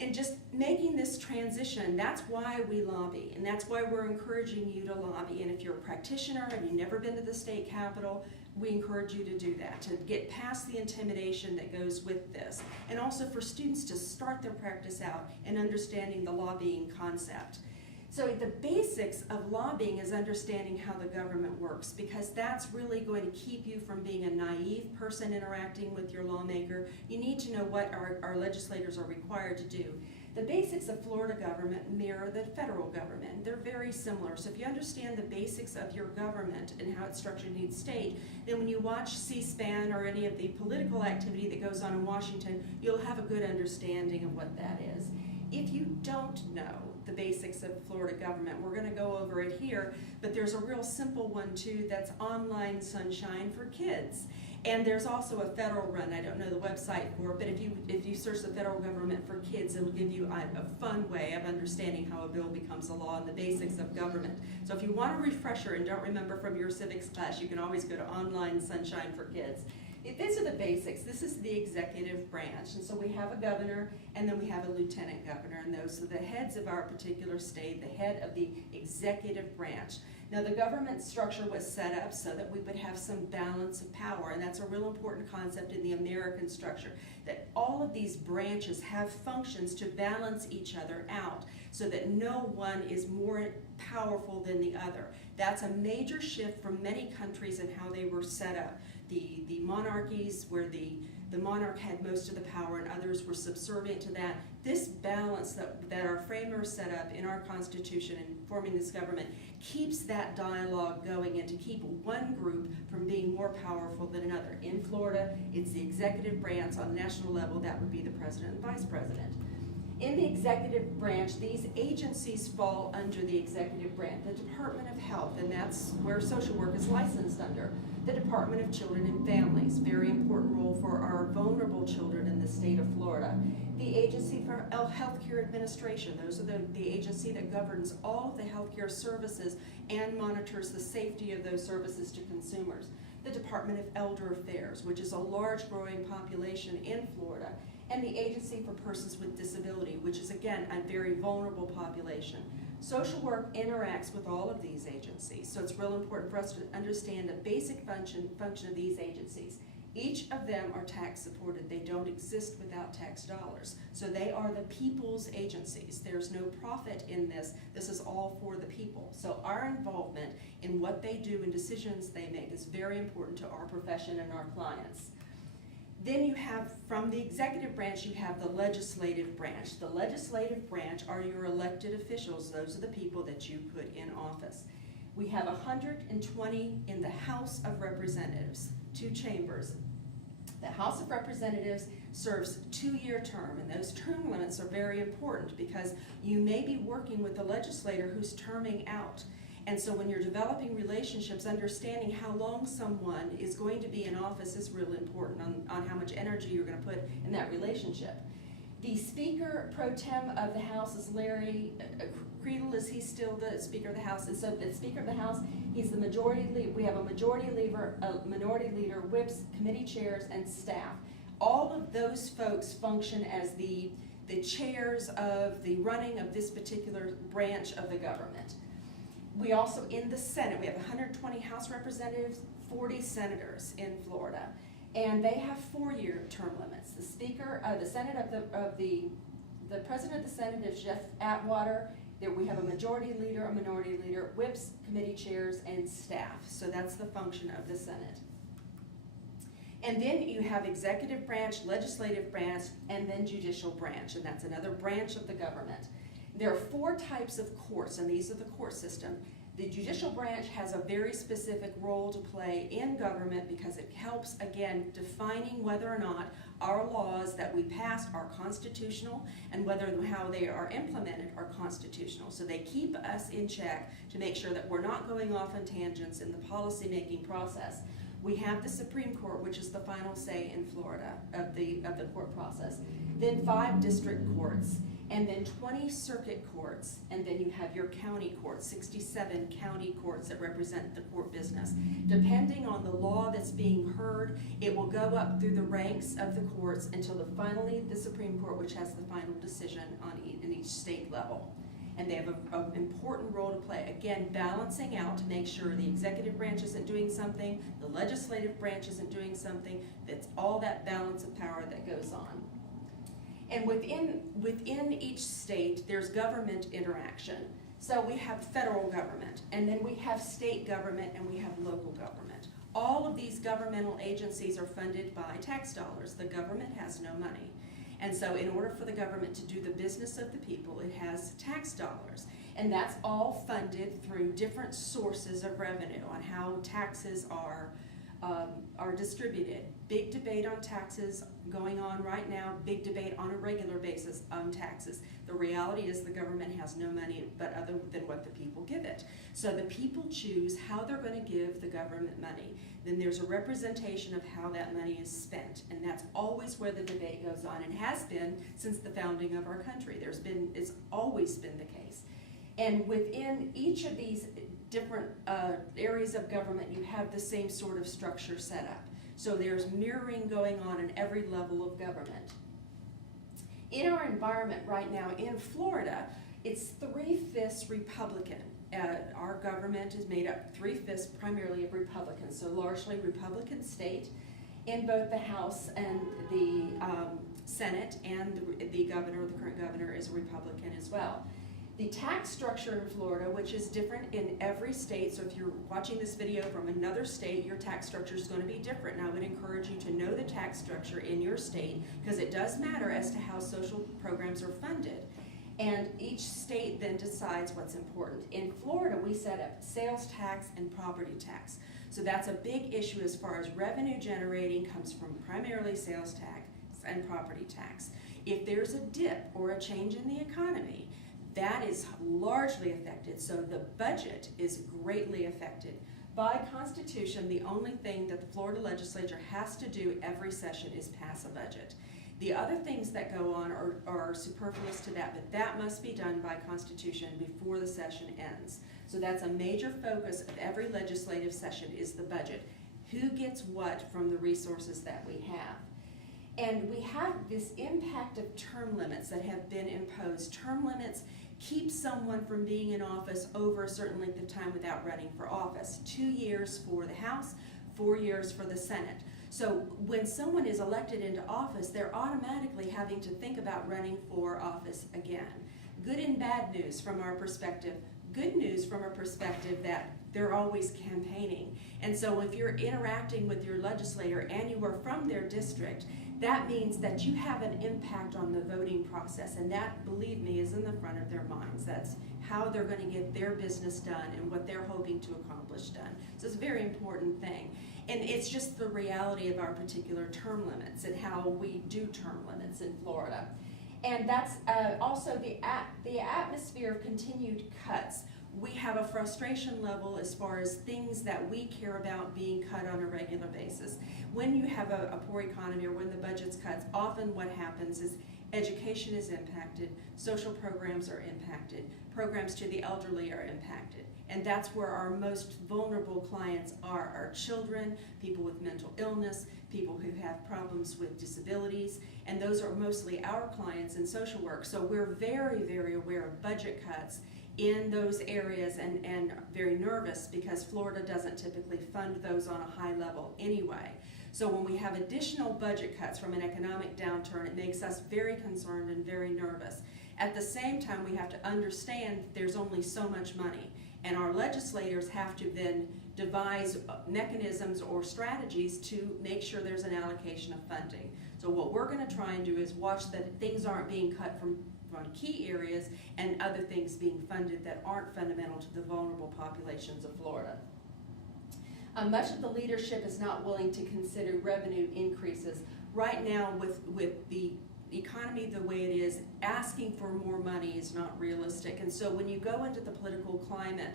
And just making this transition, that's why we lobby, and that's why we're encouraging you to lobby. And if you're a practitioner and you've never been to the state capitol, we encourage you to do that, to get past the intimidation that goes with this. And also for students to start their practice out and understanding the lobbying concept. So the basics of lobbying is understanding how the government works, because that's really going to keep you from being a naive person interacting with your lawmaker. You need to know what our legislators are required to do. The basics of Florida government mirror the federal government. They're very similar. So if you understand the basics of your government and how it's structured in each state, then when you watch C-SPAN or any of the political activity that goes on in Washington, you'll have a good understanding of what that is. If you don't know the basics of Florida government, we're going to go over it here, but there's a real simple one too, that's Online Sunshine for Kids. And there's also a federal run, I don't know the website for it, but if you search the federal government for kids, it'll give you a fun way of understanding how a bill becomes a law and the basics of government. So if you want a refresher and don't remember from your civics class, you can always go to Online Sunshine for Kids. These are the basics. This is the executive branch. And so we have a governor, and then we have a lieutenant governor, and those are the heads of our particular state, the head of the executive branch. Now the government structure was set up so that we would have some balance of power, and that's a real important concept in the American structure, that all of these branches have functions to balance each other out so that no one is more powerful than the other. That's a major shift from many countries and how they were set up. The monarchies where the monarch had most of the power and others were subservient to that. This balance that our framers set up in our Constitution and forming this government keeps that dialogue going and to keep one group from being more powerful than another. In Florida, it's the executive branch. On the national level, that would be the president and vice president. In the executive branch, these agencies fall under the executive branch. The Department of Health, and that's where social work is licensed under. The Department of Children and Families, very important role for our vulnerable children in the state of Florida. The Agency for Healthcare Administration, those are the agency that governs all of the healthcare services and monitors the safety of those services to consumers. The Department of Elder Affairs, which is a large growing population in Florida. And the Agency for Persons with Disability, which is again a very vulnerable population. Social work interacts with all of these agencies, so it's real important for us to understand the basic function of these agencies. Each of them are tax supported. They don't exist without tax dollars. So they are the people's agencies. There's no profit in this. This is all for the people. So our involvement in what they do and decisions they make is very important to our profession and our clients. Then you have, from the executive branch, you have the legislative branch. The legislative branch are your elected officials. Those are the people that you put in office. We have 120 in the House of Representatives, 2 chambers. The House of Representatives serves 2-year term, and those term limits are very important because you may be working with a legislator who's terming out. And so when you're developing relationships, understanding how long someone is going to be in office is really important on how much energy you're going to put in that relationship. The Speaker pro tem of the House is Larry Creedle. Is he still the Speaker of the House? And so the Speaker of the House, he's the majority leader. We have a majority leader, minority leader, whips, committee chairs, and staff. All of those folks function as the chairs of the running of this particular branch of the government. We also, in the Senate, we have 120 House Representatives, 40 senators in Florida, and they have 4-year term limits. The Speaker of the Senate the President of the Senate is Jeff Atwater. There we have a majority leader, a minority leader, whips, committee chairs, and staff. So that's the function of the Senate. And then you have executive branch, legislative branch, and then judicial branch, and that's another branch of the government. There are 4 types of courts, and these are the court system. The judicial branch has a very specific role to play in government because it helps, again, defining whether or not our laws that we pass are constitutional and whether how they are implemented are constitutional. So they keep us in check to make sure that we're not going off on tangents in the policy-making process. We have the Supreme Court, which is the final say in Florida of the court process. Then 5 district courts, and then 20 circuit courts, and then you have your county courts, 67 county courts that represent the court business. Depending on the law that's being heard, it will go up through the ranks of the courts until finally the Supreme Court, which has the final decision on in each state level. And they have an important role to play. Again, balancing out to make sure the executive branch isn't doing something, the legislative branch isn't doing something. That's all that balance of power that goes on. And within each state, there's government interaction. So we have federal government, and then we have state government, and we have local government. All of these governmental agencies are funded by tax dollars. The government has no money. And so in order for the government to do the business of the people, it has tax dollars. And that's all funded through different sources of revenue on how taxes are distributed. Big debate on taxes going on right now, big debate on a regular basis on taxes. The reality is the government has no money but other than what the people give it. So the people choose how they're going to give the government money. Then there's a representation of how that money is spent, and that's always where the debate goes on, and has been since the founding of our country. It's always been the case. And within each of these different areas of government, you have the same sort of structure set up. So there's mirroring going on in every level of government. In our environment right now in Florida, it's 3/5 Republican. Our government is made up 3/5 primarily of Republicans, so largely Republican state in both the House and the Senate, and the governor, the current governor, is a Republican as well. The tax structure in Florida, which is different in every state, so if you're watching this video from another state, your tax structure is going to be different. And I would encourage you to know the tax structure in your state, because it does matter as to how social programs are funded. And each state then decides what's important. In Florida, we set up sales tax and property tax. So that's a big issue as far as revenue generating comes from primarily sales tax and property tax. If there's a dip or a change in the economy, that is largely affected, so the budget is greatly affected. By Constitution, the only thing that the Florida legislature has to do every session is pass a budget. The other things that go on are superfluous to that, but that must be done by Constitution before the session ends. So that's a major focus of every legislative session is the budget. Who gets what from the resources that we have? And we have this impact of term limits that have been imposed. Term limits keep someone from being in office over a certain length of time without running for office. 2 years for the House, 4 years for the Senate. So when someone is elected into office, they're automatically having to think about running for office again. Good and bad news from our perspective. Good news from a perspective that they're always campaigning. And so if you're interacting with your legislator and you are from their district, that means that you have an impact on the voting process, and that, believe me, is in the front of their minds. That's how they're going to get their business done and what they're hoping to accomplish done. So it's a very important thing. And it's just the reality of our particular term limits and how we do term limits in Florida. And that's also the atmosphere of continued cuts. We have a frustration level as far as things that we care about being cut on a regular basis. When you have a poor economy or when the budget's cut, often what happens is education is impacted, social programs are impacted, programs to the elderly are impacted. And that's where our most vulnerable clients are our children, people with mental illness, people who have problems with disabilities, and those are mostly our clients in social work. So we're very, very aware of budget cuts in those areas and very nervous because Florida doesn't typically fund those on a high level anyway. So when we have additional budget cuts from an economic downturn, it makes us very concerned and very nervous. At the same time, we have to understand there's only so much money, and our legislators have to then devise mechanisms or strategies to make sure there's an allocation of funding. So what we're going to try and do is watch that things aren't being cut from key areas and other things being funded that aren't fundamental to the vulnerable populations of Florida. Much of the leadership is not willing to consider revenue increases. Right now, with the economy the way it is, asking for more money is not realistic. And so when you go into the political climate